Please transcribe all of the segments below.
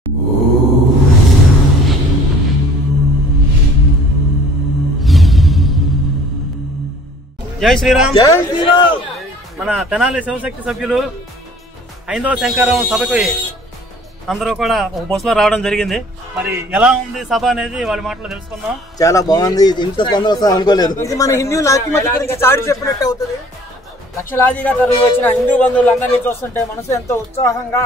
జై శ్రీరామ్ జై శ్రీరామ్ మన తెనాలి శివశక్తి సభ్యులు హైందవ శంకరం సభకి అందరూ కూడా ఒక బస్సులో రావడం జరిగింది. మరి ఎలా ఉంది సభ అనేది వాళ్ళ మాటలో తెలుసుకుందాం. చాలా బాగుంది. ఇంత స్పందన వస్తా అనుకోలేదు. ఇది మన హిందూ ఐక్యమత్య గురించి చాటి చెప్పినట్టు అవుతుంది. లక్షలాదిగా తరలి వచ్చిన హిందూ బంధువులందరినీ చూస్తుంటే మనసు ఎంతో ఉత్సాహంగా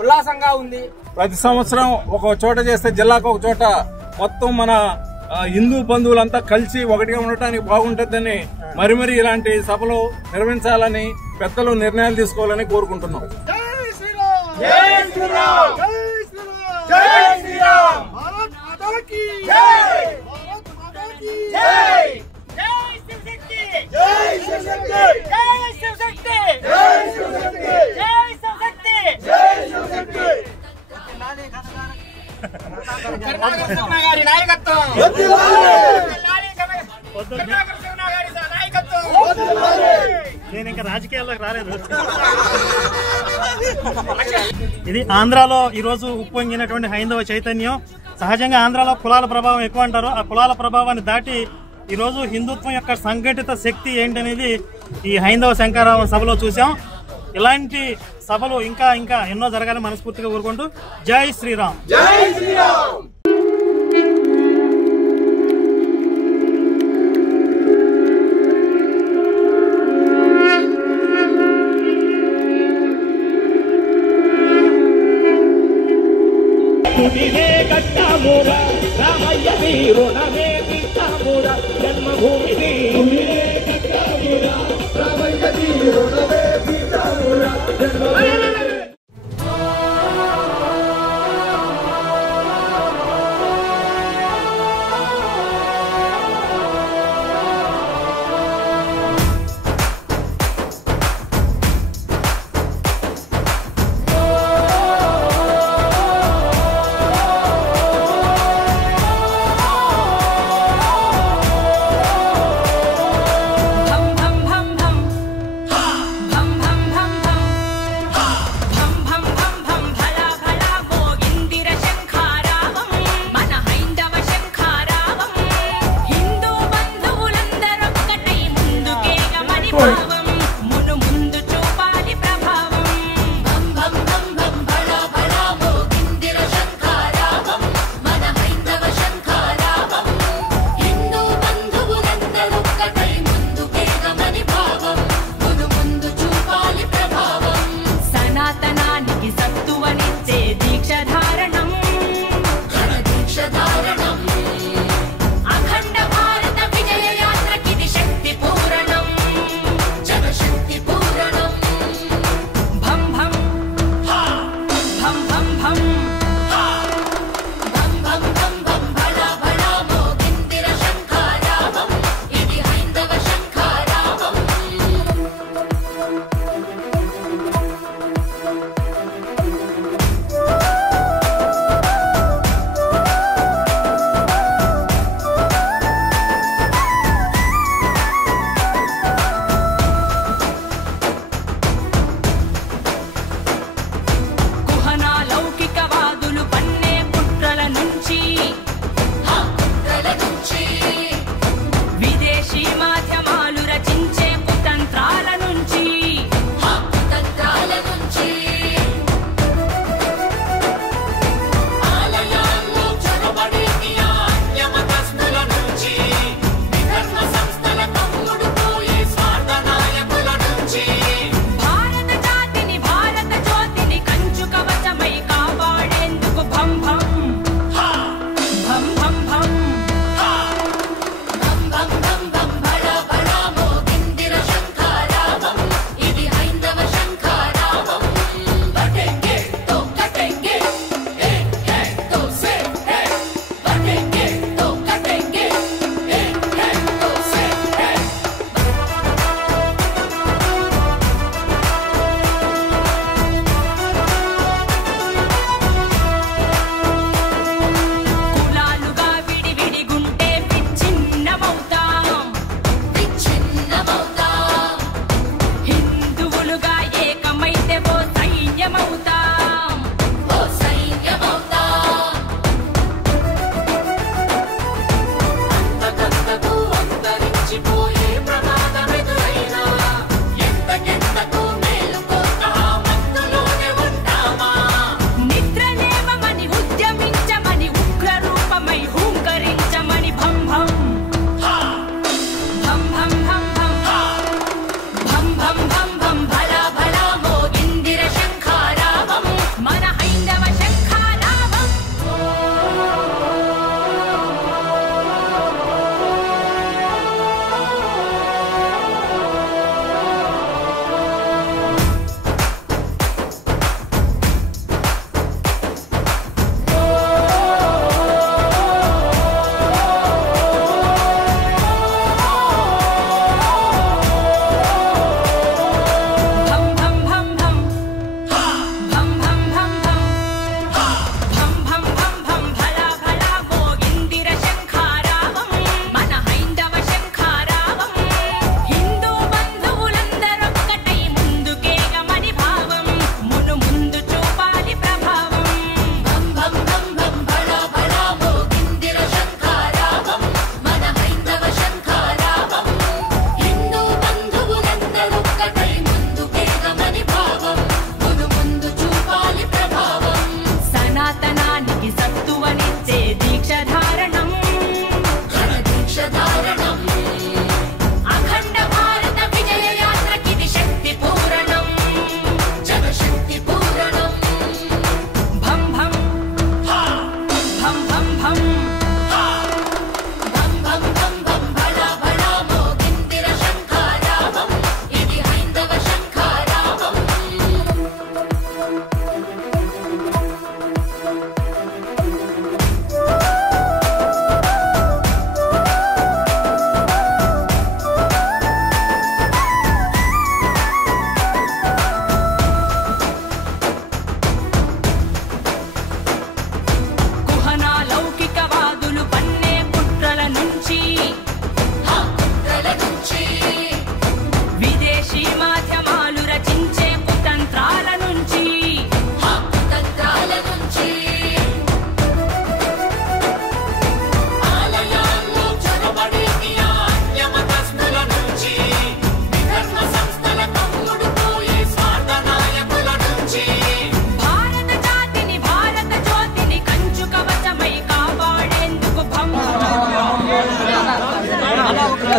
ఉల్లాసంగా ఉంది. ప్రతి సంవత్సరం ఒక చోట చేస్తే జిల్లాకు ఒక చోట మొత్తం మన హిందూ బంధువులంతా కలిసి ఒకటిగా ఉండటానికి బాగుంటుందని మరి ఇలాంటి సభలు నిర్వహించాలని పెద్దలు నిర్ణయాలు తీసుకోవాలని కోరుకుంటున్నాం. నేను ఇంకా రాజకీయాల్లోకి రాలేదు. ఇది ఆంధ్రాలో ఈ రోజు ఉప్పొంగినటువంటి హైందవ చైతన్యం. సహజంగా ఆంధ్రాలో కులాల ప్రభావం ఎక్కువ అంటారు. ఆ కులాల ప్రభావాన్ని దాటి ఈ రోజు హిందుత్వం యొక్క సంఘటిత శక్తి ఏంటనేది ఈ హైందవ శంకరావం సభలో చూసాం. ఇలాంటి సభలు ఇంకా ఎన్నో జరగాలని మనస్ఫూర్తిగా కోరుకుంటూ జై శ్రీరామ్. జై శ్రీరామ్. రామయ్య వీరుణమే తీర్థముర జన్మభూమిని రామయ్య వీరుణమే తీర్థముర జన్మభూమిని.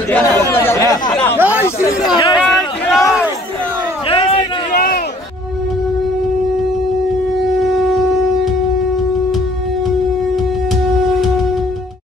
జై శ్రీరామ్.